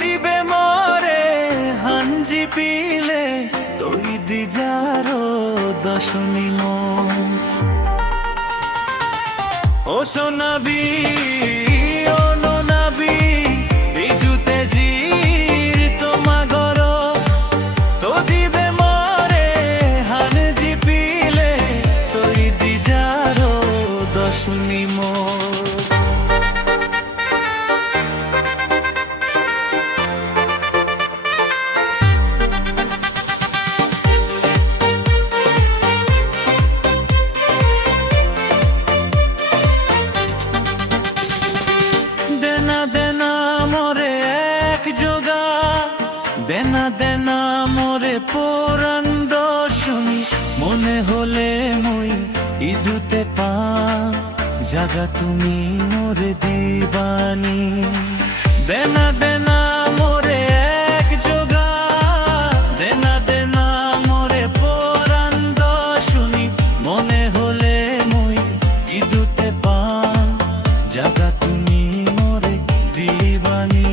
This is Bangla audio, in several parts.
দিবে মরে হাঞ্জি পিলে তৈ দি যারো দশমী মন ও সোনাবি ও নোনাবি বিজুতে জির তোমা গর তো দিবে মরে হাঞ্জি পিলে তৈ দি যারো দশমী মন দেনা দেনা মোরে পুরান দশমী মনে হলে মুই ইদুতে পা জাগা তুমি মোরে দিবানি দেনা দেনা মোরে এক যোগা দেনা দেনা মোরে পুরান দশমী মনে হলে মুই ইদুতে পা জাগা তুমি মোরে দিবানি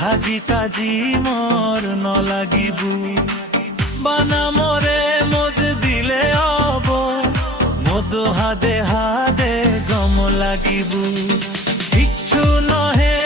হাজি তাজি মোর নলাগিবু বানা মোরে মদ দিলে অব মদ হাদে হাদে গম লাগিবু কিচ্ছু নহে